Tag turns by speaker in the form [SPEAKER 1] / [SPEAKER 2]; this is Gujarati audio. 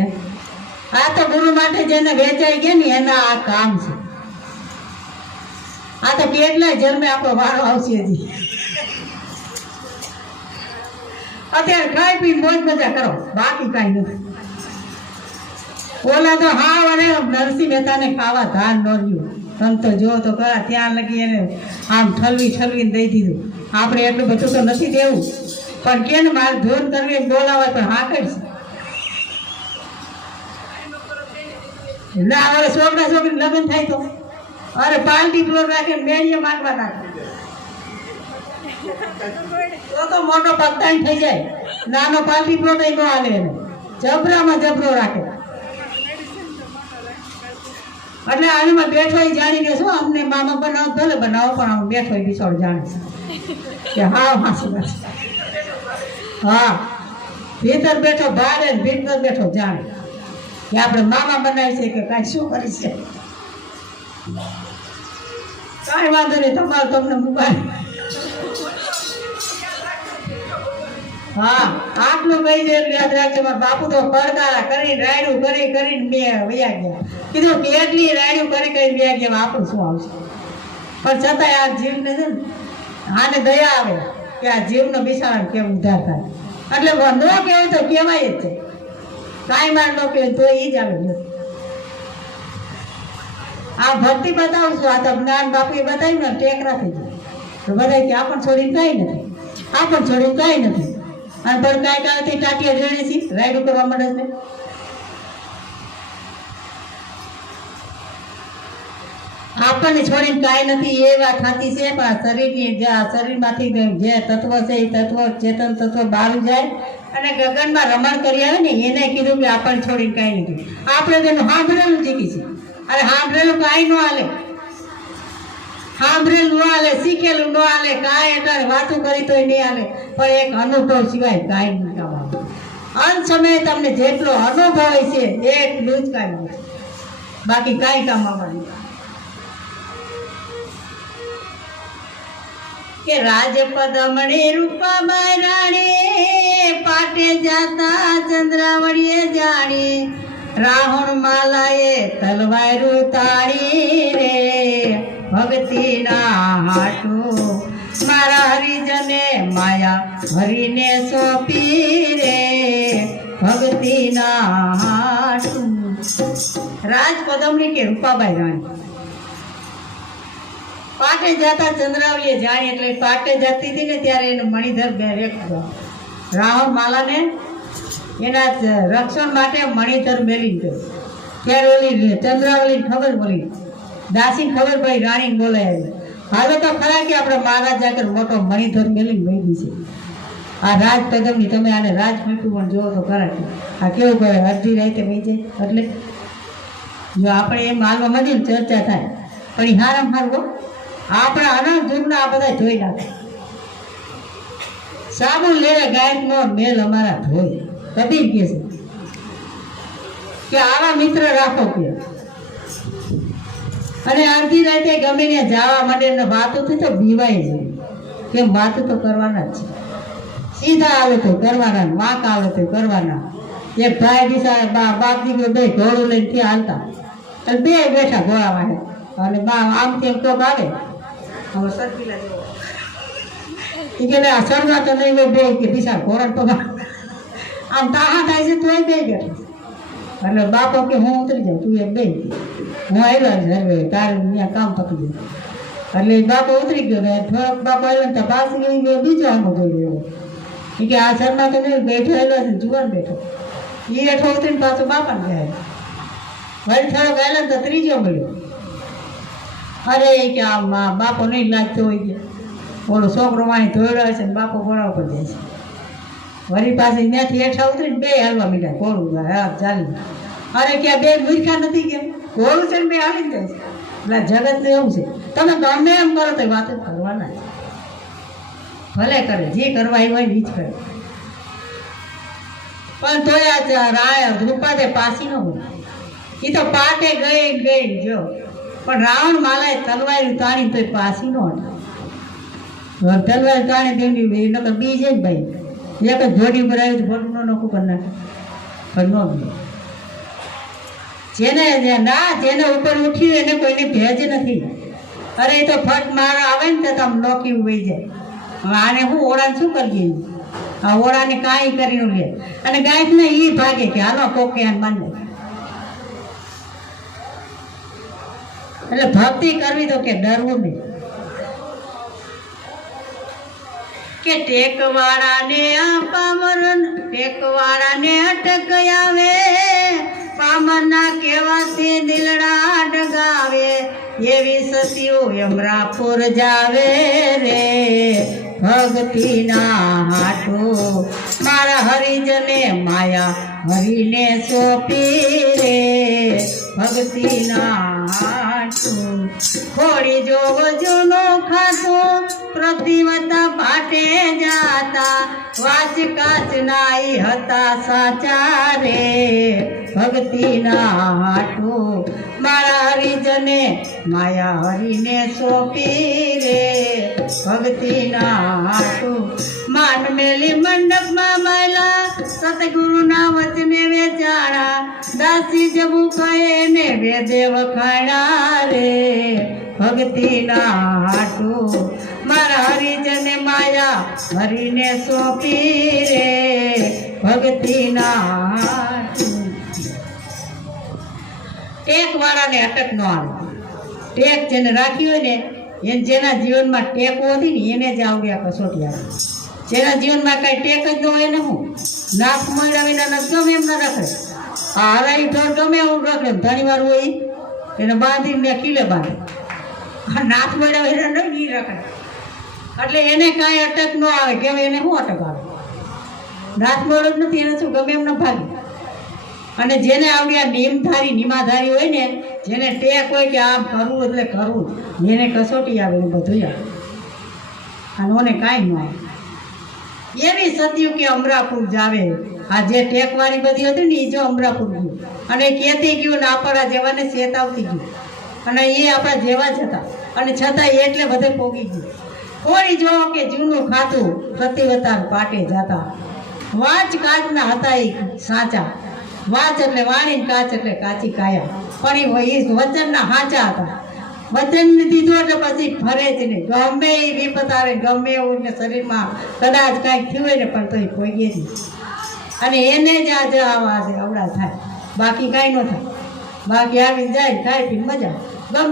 [SPEAKER 1] આ તો ગુરુ માટે જેને વેચાઈ ગયા ને એના આ કામ છે. આ તો કેટલા જન્મે આપણો વારો આવશે હજી. અત્યારે ખાઈ પી મોજ મજા કરો, બાકી કાંઈ નથી. ઓલા તો હા અને નરસિંહ મહેતાને ખાવા ધાન ન રહ્યું. તમે તો જો તો ખરા ત્યાં લગી એને આમ ઠલવી ઠલવીને દઈ દીધું. આપણે એટલું બધું તો નથી દેવું. પણ કે ને મારે ધોન કરવી બોલાવે પણ હા કરીશ ના હવે છોકરા છોકરી લગ્ન થાય તો અરે પાલટી પ્લોટ રાખે મેળીએ માંગવા નાખે. તો તો મોટો પગતાણ થઈ જાય. નાનો પાલટી પ્લોટ એ ન હાલે એને. જબરામાં જબરો રાખે. એટલે આનામાં બેઠો ઈ જાણીને શું અમને મામા બનાવો ભલે બનાવો, પણ આમ બેઠો ઈ બિચારો જાણે છે. કે હા હાસી વાત છે. હા. ભીતર બેઠો ભાડે ને ભીતર બેઠો જાણે. કે આપણે મામા બનાવી છે કે કાંઈ શું કરી છે? કાંઈ વાંધો નહીં, તમારો તમને મોબાઈલ. હા, આટલું કહી દે યાદ રાખજો, મારા બાપુ તો પડકારા કરી, રાયડું કરી, કરીને બે વયા ગયા. કીધું કે એટલી રાયડું કરી કરીને વયા ગયા આપણું શું આવશે? પણ છતાંય આ જીવને છે ને, આને દયા આવે કે આ જીવનો બિચારાને કેમ ઉધાર થાય. એટલે ન કહેવાય તો કહેવાય જ છે. કાંઈ માર નો કહેવાય તો એ જ આવે. આ ભક્તિ બતાવું છું, આ તો જ્ઞાન એ બતાવ્યું ને, ટેકરા થઈ જાય. તો બધા કે, આ પણ છોડીને કાંઈ નથી. આ પણ છોડીને કાંઈ નથી. અને પણ કાંઈ કાંઈ ટાટિયા જોડે છે, રાઈડ કરવા મળે છે. આપણને છોડીને કાંઈ નથી, એ વાત થતી છે, પણ શરીરની જે શરીરમાંથી જે તત્વ છે, એ તત્વ ચેતન તત્વ બહાર જાય અને ગગનમાં રમણ કરી આવે ને, એને કીધું કે આપણને છોડીને કાંઈ નથી આપણે તેનું સાંભળેલું શીખી છે. અરે સાંભળેલું કાંઈ ન હાલે. સાંભળેલું ન હાલે, શીખેલું ન હાલે, કાંઈ એટલે વાતું કરી તોય નહીં હાલે. પણ એક અનુભવ સિવાય કાંઈ નહીં કામ અંત સમયે તમને જેટલો અનુભવ હોય છે એટલું જ નથી બાકી કાંઈ કામ આવવાનું કે રાજપદમણી રૂપાબાઈ રાણી રાહુણ માલાએ તલવાર ઉતારી રે, ભક્તિના હાટુ. મારા હરિજને માયા ભરીને સોંપી રે, ભક્તિના હાટુ. રાજપદમણી કે રૂપાબાઈ રાણી? પાટે જતા ચંદ્રાવલીએ જાણી એટલે પાટે જતી હતી ને ત્યારે એને મણિધર બે રેખ. રાહુલ માલાને એના રક્ષણ માટે મણિધર મેલી ગયો ત્યારે ઓલી ચંદ્રાવલી ખબર પડી. દાસી ખબર પડી રાણી બોલાય હાલો તો ખરા કે આપણે મહારાજા આગળ મોટો મણિધર મેલી મેળવી છે. આ રાજ પદમની તમે આને રાજ મીઠું પણ જોવો તો ખરા કે. આ કેવું કહે અડધી રાતે વહી જાય? એટલે જો આપણે એમ હાલવા માંડીએ ચર્ચા થાય. પણ હારામ હારવો આપણા અનંત દૂરના આ બધા જોઈ નાખે. સાબુન લેવે ગાયકનો મેલ અમારા ધોઈ કબીર કે છે કે આવા મિત્ર રાખો કે. અને અડધી રાતે ગમે ને જવા માટે ને વાતો થી તો બીવાય જાય કેમ વાત તો કરવાના જ છે. સીધા આવે તો કરવાના, વાંક આવે તો કરવાના. એક ભાઈ બા, બાપ દીકરો બે ઘોડું લઈને ત્યાં હાલતા. અને બે બેઠા ઘોડા માટે અને બા આમ તેમ તો આવે હવે સરકીલા જેવો ઈ કે આ સળગા તો નહીં હોય બે કે દિશા ઘોડા પગા આમ તાહા થાય છે તોય બે બેઠા એટલે બાપો કે હું ઉતરી જાઉં તું એક બે હું આવ્યો જ હવે તારે અહીંયા કામ પતી ગયું એટલે ઈ બાપો ઉતરી ગયો ને થોડોક બાપો આવ્યો ને તો પાછી ગયો બીજો આમો જોઈ રહ્યો ઈ કે આ શર્મા તો નહીં બેઠો આવ્યો છે જુવાન બેઠો ઈ હેઠો ઉતરીને પાછો બાપાને ગયા વળી થોડોક આવ્યો ને તો ત્રીજો મળ્યો અરે ઈ કે આ મા- બાપો નહીં લાગતો હોય કે ઓલો છોકરો વાણી ધોયડો છે ને બાપો ઘોડા ઉપર જાય છે. વળી પાસે ત્યાંથી હેઠા ઉતરીને બે હાલવા મીઠા ઘોડું હા, ચાલી. અરે કે બે મૂર્ખા નથી કે? ઘોડું છે ને બે હાલી જાય છે. એટલે જગત જગતનું એવું છે. તમે ગમે એમ કરો તો વાતો કરવાના છે ભલે કરે, જે કરવા એ હોય ઈ જ કરે. પણ તોય રાય રૂપાદે પાસી ન હોય. એ તો પાટે ગઈ ગઈ જો. પણ રાવણ માલાએ તલવારી તાણી તોય પાસી ન હતા તલવાર કાણે દેવી તો બી છે ને ભાઈ. એક જ જોડી ઉપર આવી તો ન નોખું કરી નાખે. પણ ન જેને ના, જેને ઉપર ઉઠ્યું એને કોઈને ભેજ નથી. અરે એ તો ફટ મારો આવે ને તો તમે નોકી ઊભી જાય હવે આને હું ઓળાને શું કરીએ આ ઓળાને કાંઈ કરીને લે. અને ગાયકને એ ભાગે કે હાલો કોકે માને એટલે ભક્તિ કરવી તો કે ડરવું નહીં. કે ટેકવાળાને આ પામર ટેકવાળાને અટક આવે. પામરના કહેવાથી દિલડા અટગાવે એવી સતીઓ યમરાપુર જાવે રે. ભક્તિના હાટો મારા હરિજને માયા હરિને સોંપી રે. ભક્તિના હાટો ખોડી જોગ જૂનો ખાતો પ્રતિવતા પાટે જાતા, વાસ કાચ નાઈ હતા સાચા રે. ભક્તિના હાટુ મારા હરિજને, માયા હરિને સોંપી રે. ભક્તિના હાટુ માન મેલી મંડપમાં માયલા, સતગુરુના વચને વેચાણા. દાસી જબુ કહે ને વેદે વખાણા રે. ભક્તિના હાટુ હરિને સોંપી રે ભક્તિના ટેક વાળાને અટક ન આવે. ટેક જેને રાખી હોય ને, એને જેના જીવનમાં ટેક હતી ને, એને જ આવડ્યા કસોટી આવે. જેના જીવનમાં કાંઈ ટેક જ ન હોય ને હું, નાક મળ્યા વિના ન ગમે એમ ના રાખે. આ હરાઈ ઢોર ગમે એવું રાખે ઘણી વાર હોય એને બાંધીને કિલે બાંધે. નાક મળ્યા વિના નહીં રાખે. એટલે એને કાંઈ અટક ન આવે, કે એને શું અટક આવે? જ નથી, એને શું ગમે એમ ન ભાગે. અને જેને આવડી આ નિયમધારી નિમાધારી હોય ને, જેને ટેક હોય કે આમ કરવું એટલે કરવું એને કસોટી આવે એવું બધું આવે. અને ઓને કાંઈ ન આવે. એવી સત્યું કે અમરાપુર જાવે. આ જે ટેકવાળી બધી હતી ને એ જો અમરાપુર ગયું અને કહેતી ગયું ને, આપણા જેવાને ચેતાવતી ગયું. અને એ આપણા જેવા જ હતા. અને છતાં એટલે બધે પોગી ગયું કોઈ જો કે જૂનું ખાતું પ્રતિવતાર પાટે જાતા. વાંચ કાચના હતા એ સાચા. વાંચ એટલે વાણી કાચ એટલે કાચી કાયા. પણ એ વચનના સાચા હતા. વચન દીધું એટલે પછી ફરે જ નહીં. ગમે એ વિપત આવે ગમે એવું શરીરમાં કદાચ કાંઈક થયું હોય ને પણ તોય કોઈ જ નહીં. અને એને જ આજે આવા આજે અવડા થાય. બાકી કાંઈ ન થાય. બાકી આવીને જાય ખાઈ પીને મજા